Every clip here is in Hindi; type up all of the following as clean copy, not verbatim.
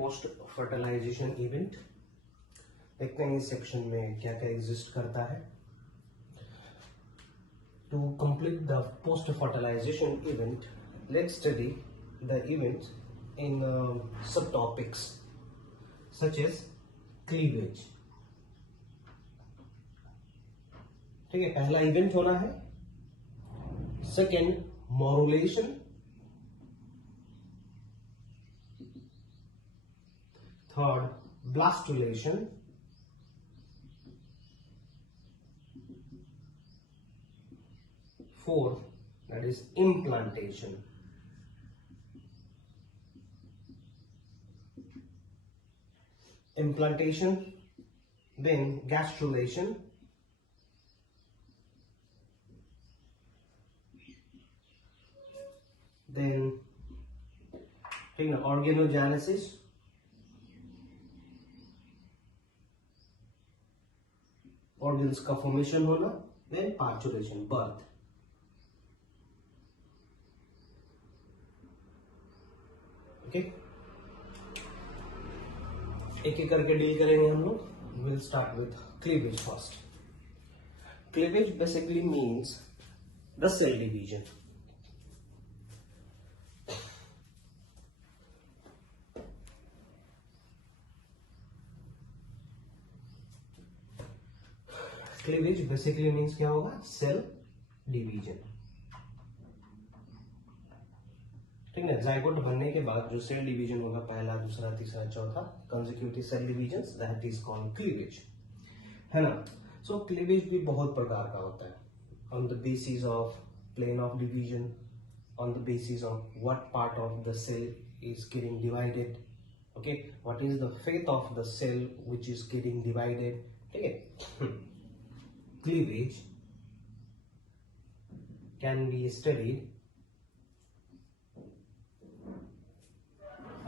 Post fertilization event. देखते हैं इस सेक्शन में क्या क्या एग्जिस्ट करता है। To complete the post fertilization event, let's study the events in sub topics such as cleavage. ठीक है, पहला इवेंट होना है। Second, morulation. Third, blastulation. Fourth, that is implantation. Implantation, then gastrulation, then organogenesis, organs का formation होना, then parturition, birth. ओके, एक एक करके डील करेंगे हम लोग। Will start with cleavage first. Cleavage basically means the cell division. Cleavage basically means क्या होगा? Cell division. ठीक है, जाइगोट बनने के बाद जो सेल डिवीजन होगा, पहला, दूसरा, तीसरा, चौथा, consecutive cell division, that is called cleavage, है ना। सो क्लीवेज भी बहुत प्रकार का होता है। On the basis of plane of division, on the basis of what part of the cell is getting divided, okay, what is the fate of the cell which is getting divided. ठीक है, cleavage can be studied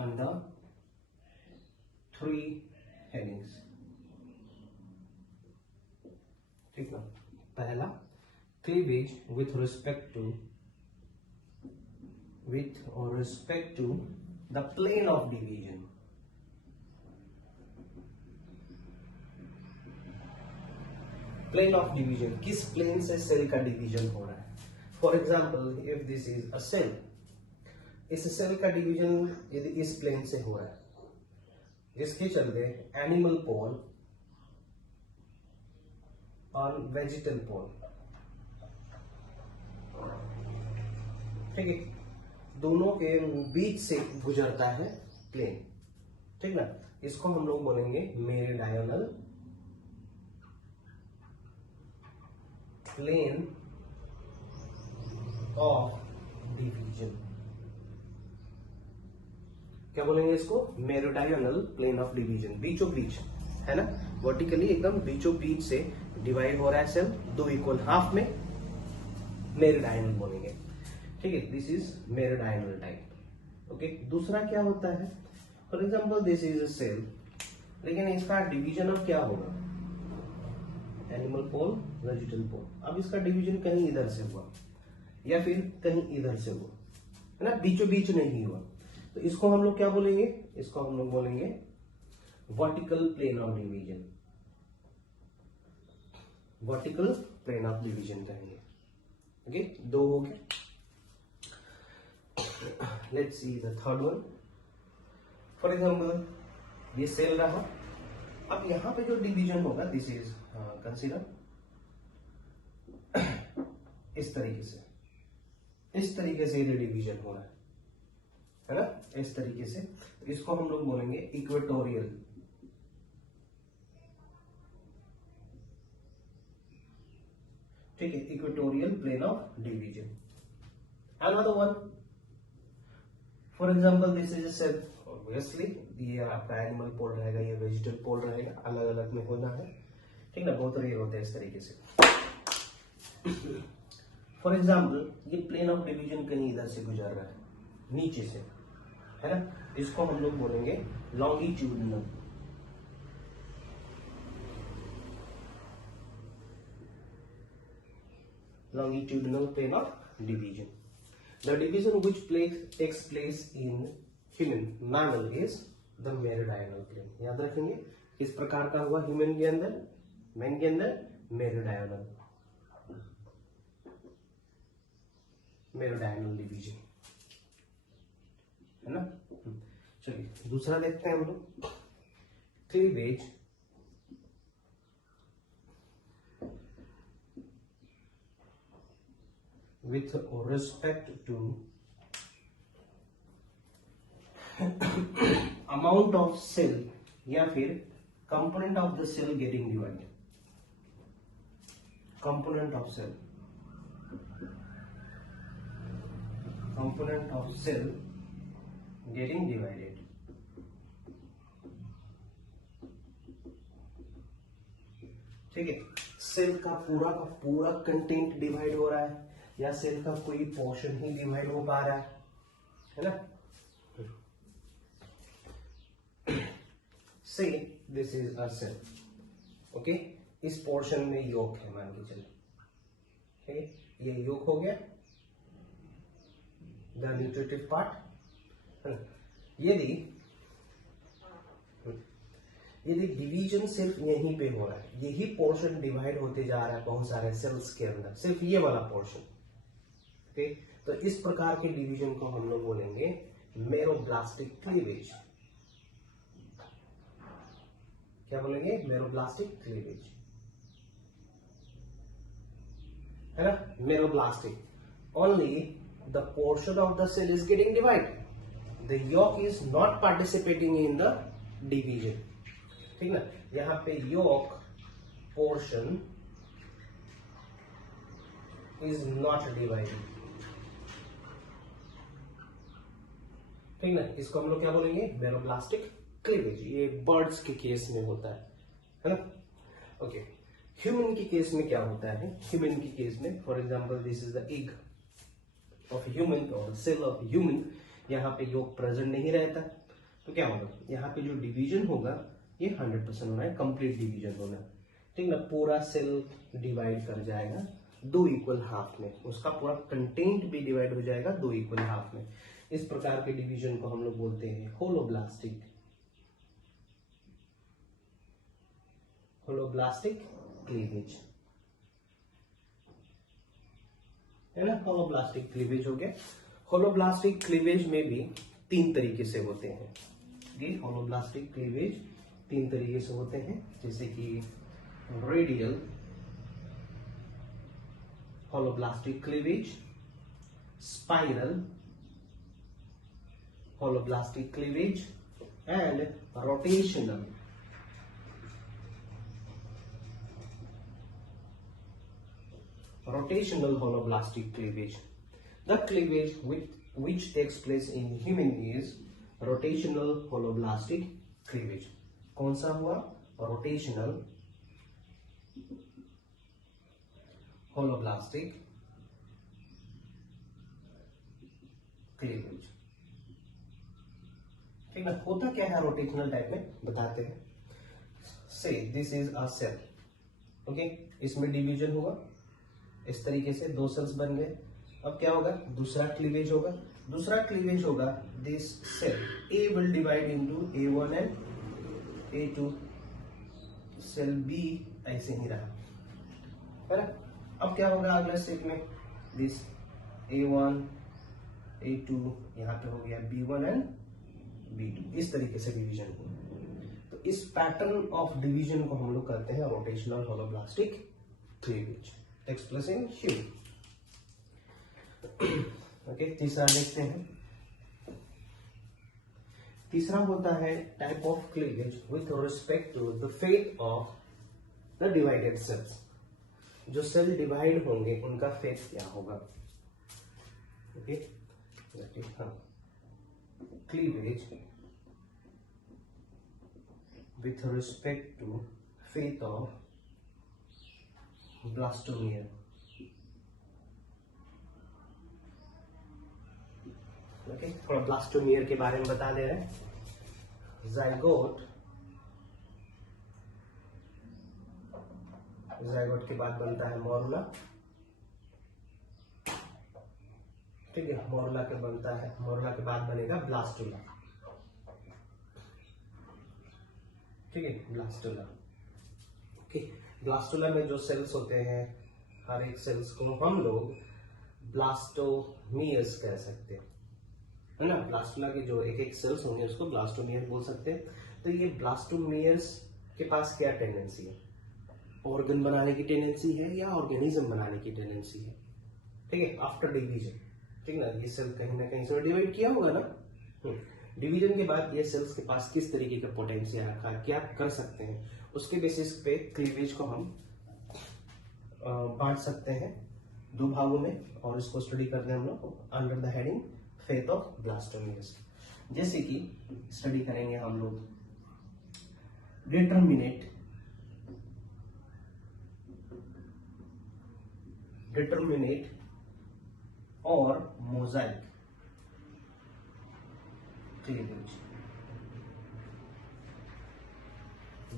under 3 headings। ठीक ना, पहला cleavage with respect to the plane of division। Plane of division, किस प्लेन से सेल का डिवीजन हो रहा है। For example, if this is a cell, इस सेल का डिवीजन यदि इस प्लेन से हुआ है, जिसके चलते एनिमल पोल और वेजिटल पोल, ठीक है, दोनों के बीच से गुजरता है प्लेन। ठीक ना, इसको हम लोग बोलेंगे मेरिडायनल प्लेन ऑफ डिवीजन। क्या बोलेंगे इसको? मेरिडायनल प्लेन ऑफ डिवीजन। बीचों बीच, है ना, वर्टिकली एकदम बीचों बीच से डिवाइड हो रहा है सेल, दो इक्वल हाफ में, मेरिडायनल बोलेंगे। ठीक है, this is meridional type. Okay, दूसरा क्या होता है? For example, this is a cell, लेकिन इसका डिवीजन अब क्या होगा? Animal pole, vegetal pole. अब इसका डिवीजन कहीं इधर से हुआ या फिर कहीं इधर से हुआ, है ना, बीचों बीच नहीं हुआ, तो इसको हम लोग क्या बोलेंगे? इसको हम लोग बोलेंगे vertical plane of division. Vertical plane of division कहेंगे। ओके, दो हो गए। Let's see the third one. For example, ये सेल रहा, अब यहां पे जो डिवीजन होगा, दिस इज कंसीडर इस तरीके से ये डिवीजन हो रहा है ना, इस तरीके से। इसको हम लोग बोलेंगे इक्वेटोरियल। ठीक है, equatorial plane of division. Another one, for example, this is a cell. Obviously ये आपका एनिमल पोल रहेगा, ये वेजिटल पोल रहेगा, अलग अलग में होना है। ठीक ना, बहुत रेयर होता है इस तरीके से। फॉर एग्जाम्पल, ये प्लेन ऑफ डिवीजन कहीं इधर से गुजर रहा है, नीचे से, है ना, इसको हम लोग बोलेंगे longitudinal. longitudinal plane of division. The division which takes place in human mammal is the meridional plane. याद रखेंगे किस प्रकार का हुआ ह्यूमन के अंदर, मैन के अंदर मेरिडायनल, मेरिडायनल डिवीजन, है ना। चलिए दूसरा देखते हैं हम लोग, cleavage with respect to amount of cell या फिर component of the cell getting divided, component of cell getting divided। ठीक है, सेल का पूरा कंटेंट डिवाइड हो रहा है या सेल का कोई पोर्शन ही डिवाइड हो पा रहा है ना। So this is a cell, okay, इस पोर्शन में योक है मान के चलो, ठीक है, ये योक हो गया द न्यूट्रिटिव पार्ट। यदि डिवीजन सिर्फ यहीं पे हो रहा है, यही पोर्शन डिवाइड होते जा रहा है बहुत सारे सेल्स के अंदर, सिर्फ ये वाला पोर्शन, ओके, तो इस प्रकार के डिवीजन को हम लोग बोलेंगे मेरोब्लास्टिक क्लीवेज। क्या बोलेंगे? मेरोब्लास्टिक क्लीवेज, है ना। Meroblastic only the portion of the cell is getting divided, the yolk is not participating in the division, ठीक ना। यहां पे yolk portion is not divided, ठीक ना। इसको हम लोग क्या बोलेंगे? Meroblastic cleavage. ये बर्ड्स के केस में होता है ना। ओके, ह्यूमन के केस में क्या होता है? ह्यूमन के केस में for example this is the egg of human और सेल ऑफ ह्यूमन, यहाँ पे योग प्रेजेंट नहीं रहता, तो क्या होगा? यहाँ पे जो डिवीजन होगा ये 100% होना है, कंप्लीट डिवीजन होना है, ठीक ना। पूरा सेल डिवाइड कर जाएगा 2 इक्वल हाफ में, उसका पूरा कंटेंट भी डिवाइड हो जाएगा 2 इक्वल हाफ में। इस प्रकार के डिवीजन को हम लोग बोलते हैं होलोब्लास्टिक, होलोब्लास्टिक क्लीवेज, है ना। होलोब्लास्टिक क्लीवेज हो गया। होलोब्लास्टिक क्लीवेज में भी 3 तरीके से होते हैं। ये होलोब्लास्टिक क्लीवेज 3 तरीके से होते हैं, जैसे कि radial holoblastic cleavage, spiral holoblastic cleavage and rotational holoblastic cleavage. The cleavage which takes place in human is rotational holoblastic cleavage. कौन सा हुआ? rotational holoblastic cleavage, ठीक है। होता क्या है रोटेशनल टाइप में, बताते हैं। So this is a cell, okay, इसमें डिवीजन हुआ इस तरीके से, 2 सेल्स बन गए। अब क्या होगा? दूसरा क्लीवेज होगा। दूसरा क्लीवेज होगा this cell A will divide into A1 and A2, cell B ऐसे ही रहा, है ना। अब क्या होगा अगला स्टेप में? दिस A1 A2 यहाँ पे हो गया B1 एंड B2, इस तरीके से डिवीजन हुआ। तो इस पैटर्न ऑफ डिवीजन को हम लोग करते हैं rotational holoblastic cleavage, takes place in human। Okay, तीसरा देखते हैं। तीसरा होता है type of cleavage with respect to the fate of the divided cells. जो सेल डिवाइड होंगे उनका फेट क्या होगा? Okay, cleavage with respect to fate of blastomere. Okay, थोड़ा ब्लास्टोमियर के बारे में बता दे रहे हैं। जाइगोट, जाइगोट के बाद बनता है मोरुला, ठीक है। मोरुला के बनता है, मोरुला के बाद बनेगा ब्लास्टुला, ठीक है, ब्लास्टुला। ओके, ब्लास्टुला में जो सेल्स होते हैं, हर एक सेल्स को हम लोग ब्लास्टोमियर्स कह सकते हैं, है ना। ब्लास्टुला के जो एक एक सेल्स होंगे उसको ब्लास्टोमियर बोल सकते हैं। तो ये ब्लास्टोमियर्स के पास क्या टेंडेंसी है, ऑर्गन बनाने की टेंडेंसी है या ऑर्गेनिज्म बनाने की टेंडेंसी है, ठीक है, आफ्टर डिवीजन, ठीक ना। ये सेल कहीं ना कहीं से डिवाइड किया होगा ना, डिवीजन के बाद ये सेल्स के पास किस तरीके का पोटेंशियल रखा है, क्या कर सकते हैं, उसके बेसिस पे क्लीवेज को हम बांट सकते हैं दो भागों में, और इसको स्टडी करते हैं हम लोग under the heading fate of blastomeres. जैसे कि स्टडी करेंगे हम लोग डिटरमिनेट और मोजाइक क्लीवेज।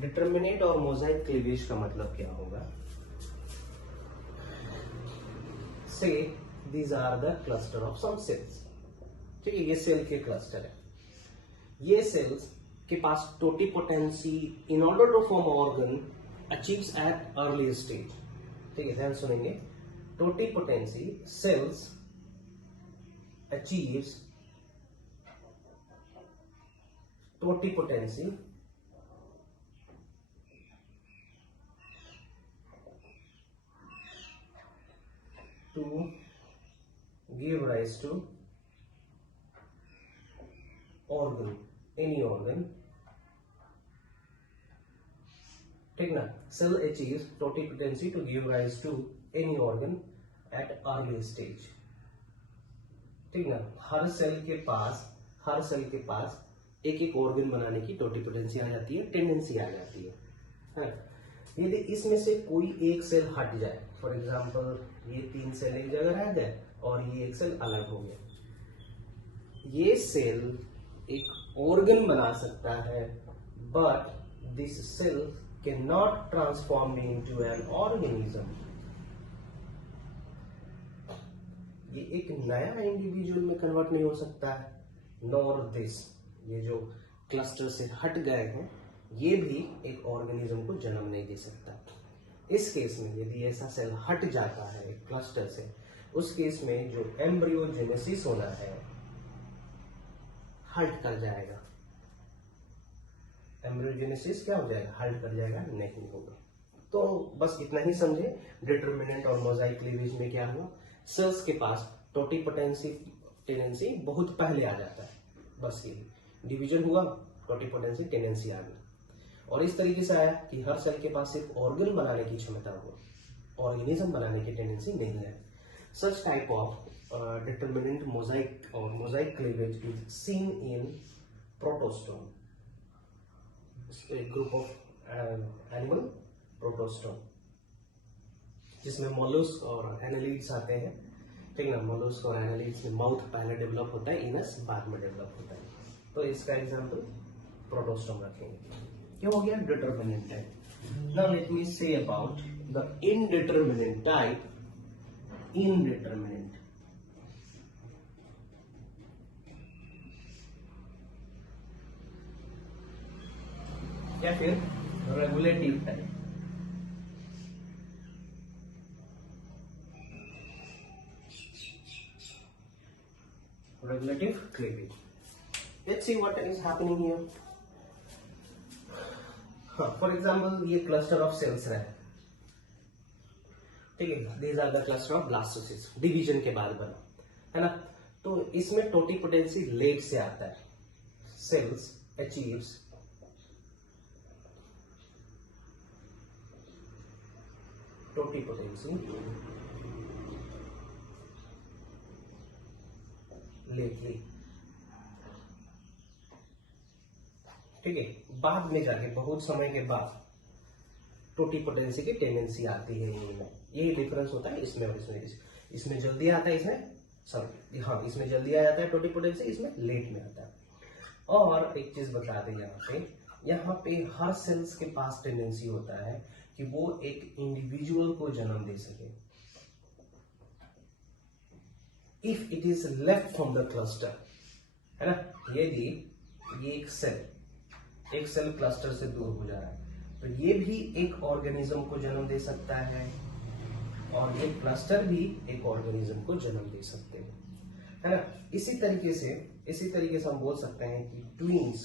डिटरमिनेट और मोजाइक क्लीवेज का मतलब क्या होगा? So these are the cluster of some cells, ठीक है, ये सेल के क्लस्टर है। ये सेल्स के पास totipotency in order to form organ achieves at early stage, ठीक है, ध्यान सुनेंगे। Totipotency cells achieves totipotency to give rise to organ, any organ, ठीक ना। Cell achieves totipotency to give rise to any organ at early stage, ठीक ना। हर सेल के पास एक एक ऑर्गन बनाने की टोटिपोटेंसी आ जाती है, टेंडेंसी आ जाती है। यदि इसमें से कोई एक सेल हट जाए, फॉर एग्जांपल ये 3 सेल एक जगह रह गए और ये एक सेल अलग हो गया, ये सेल एक ऑर्गन बना सकता है, but this cell can not transform into an organism. ये एक नया इंडिविजुअल में कन्वर्ट नहीं हो सकता है, नॉर दिस, ये जो क्लस्टर से हट गए हैं ये भी एक ऑर्गेनिज्म को जन्म नहीं दे सकता। इस केस में यदि ऐसा सेल हट जाता है एक क्लस्टर से, उस केस में जो एम्ब्रियोजेनेसिस होना है हल्ट कर जाएगा। एम्ब्रियोजेनेसिस क्या हो जाएगा? हल्ट कर जाएगा, नहीं होगा। तो बस इतना ही समझे। डिटरमिनेंट और मोजाइक क्लीवेज में क्या हुआ? सेल्स के पास टोटिपोटेंसी टेंडेंसी बहुत पहले आ जाता है, बस ये डिवीजन हुआ, टोटिपोटेंसी टेंडेंसी आ गई, और इस तरीके से आया कि हर सेल के पास सिर्फ ऑर्गन बनाने की क्षमता हो, ऑर्गेनिज्म बनाने की टेंडेंसी नहीं है। Such type of determinant mosaic और mosaic cleavage is seen in protostome, group of animal protostome, जिसमें मोलस्क और एनालिड्स आते हैं, ठीक ना। मोलस्क और एनालिड्स में माउथ पहले डेवलप होता है, इनस बाद में डेवलप होता है। तो इसका एग्जांपल प्रोटोस्टोम रखेंगे। क्या हो गया? Determinant type. Now let me say about the indeterminate type. Indeterminate, या फिर regulative type. Regulative cleavage. Let's see what is happening here. For example, ये cluster of cells है, ठीक है, these are the cluster of blastocysts, division के बाद बना है ना। तो इसमें टोटिपोटेंसी लेट से आता है। सेल्स achieves टोटिपोटेंसी लेटली, ठीक है, बाद में जाके बहुत समय के बाद टोटिपोटेंसी की टेंडेंसी आती है। यही डिफरेंस होता है इसमें और इसमें। इसमें जल्दी आता है, इसमें जल्दी आ जाता है टोटिपोटेंसी, इसमें लेट में आता है। और एक चीज बता दें, यहाँ पे हर सेल्स के पास टेंडेंसी होता है कि वो एक इंडिविजुअल को जन्म दे सके। If it is left from the cluster, है ना, यदि ये एक सेल एक सेल क्लस्टर से दूर हो जा रहा है, तो ये भी एक ऑर्गेनिज्म को जन्म दे सकता है और ये क्लस्टर भी एक ऑर्गेनिज्म को जन्म दे सकते हैं, है ना। इसी तरीके से हम बोल सकते हैं कि ट्विंस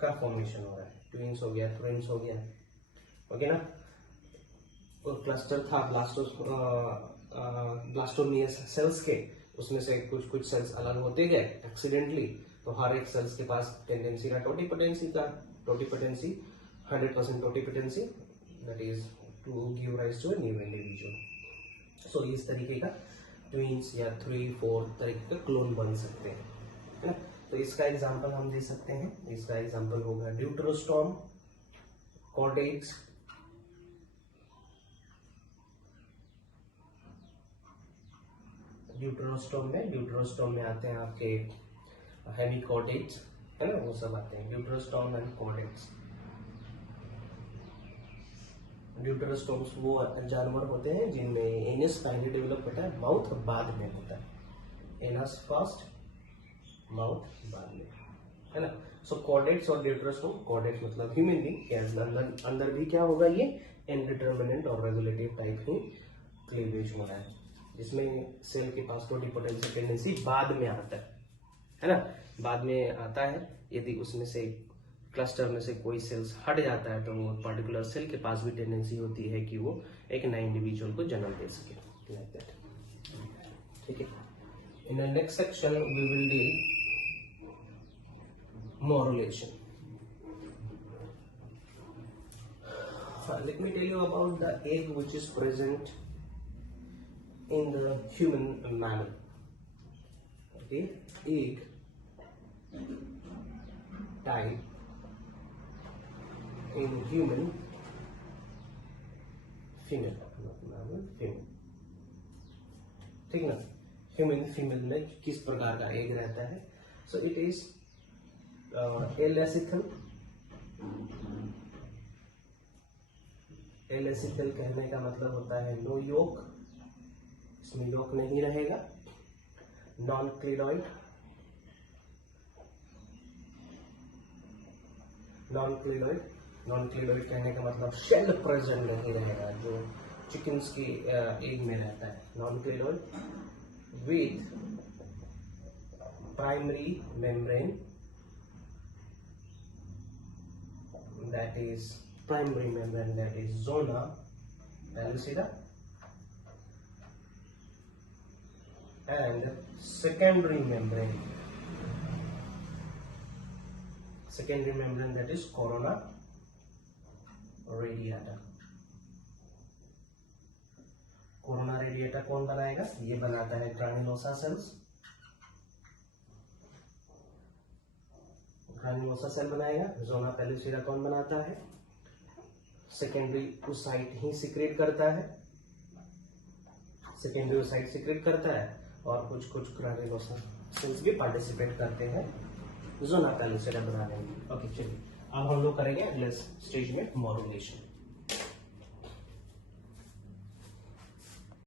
का फॉर्मेशन हो रहा है। ट्विंस हो गया, ट्विंस हो गया, ओके ना। तो क्लस्टर था ब्लास्टोमियस सेल्स के, उसमें से कुछ सेल्स अलग होते गए एक्सीडेंटली, तो हर एक सेल्स के पास टेंडेंसी का totipotency 100% totipotency, that is to give rise to a new individual. So इस तरीके का ट्विंस या 3-4 तरीके का क्लोन बन सकते हैं, है ना। तो इसका एग्जांपल हम दे सकते हैं, इसका एग्जांपल होगा ड्यूटेरोस्टोम, कॉर्डेट्स, ड्यूटेरोस्टोम में आते हैं आपके हेमिकॉर्डेट्स, है ना, वो सब आते हैं ड्यूटेरोस्टोम एंड कॉर्डेट्स। ड्यूटेरोस्टोम्स वो जानवर होते हैं जिनमें एनस पहले डेवलप होता है, माउथ बाद में होता है। एनस फर्स्ट, माउथ बाद में, है ना। सो कॉर्डेट्स और ड्यूटेरोस्टोम, कॉर्डेट्स मतलब ह्यूमन बीइंग, अंदर भी क्या होगा, ये इनडिटरमिनेट और रेगुलेटिव टाइप ही क्लीवेज होना है, जिसमें सेल के पास टोटिपोटेंशियल टेंडेंसी बाद में आता है ना, बाद में आता है। यदि उसमें से क्लस्टर में से कोई सेल्स हट जाता है तो वो पर्टिकुलर सेल के पास भी टेंडेंसी होती है कि वो एक नए इंडिविजुअल को जन्म दे सके, लाइक दैट, ठीक है। In the next section we will deal morulation. Let me tell you about the egg which is present in the human mammal. Okay, egg type in human female, not mammal, female, ठीक ना। ह्यूमन फीमेल में किस प्रकार का एग रहता है? So it is एलेसिथल। एलेसिथल कहने का मतलब होता है नो योक, इसमें योक नहीं रहेगा। नॉन क्लिडॉइड, नॉन क्लिडॉइड कहने का मतलब शेल प्रेजेंट नहीं रहेगा, जो चिकन्स की एग में रहता है। Non cleidoic with primary membrane, that is primary membrane, that is zona pellucida, and secondary membrane that is corona radiata। Corona radiata कौन बनाएगा? ये बनाता है ग्रानुलोसा सेल्स, ग्रानुलोसा सेल बनाएगा। जोना पेलुसिडा कौन बनाता है? सेकेंडरी ओसाइट ही सिक्रेट करता है, सेकेंडरी ओसाइट सिक्रेट करता है, और कुछ ग्रानुलोसा सेल्स भी पार्टिसिपेट करते हैं जोना पेलुसिडा बनाने में। ओके, चलिए अब हम लोग करेंगे अगले स्टेज में मॉरुलेशन।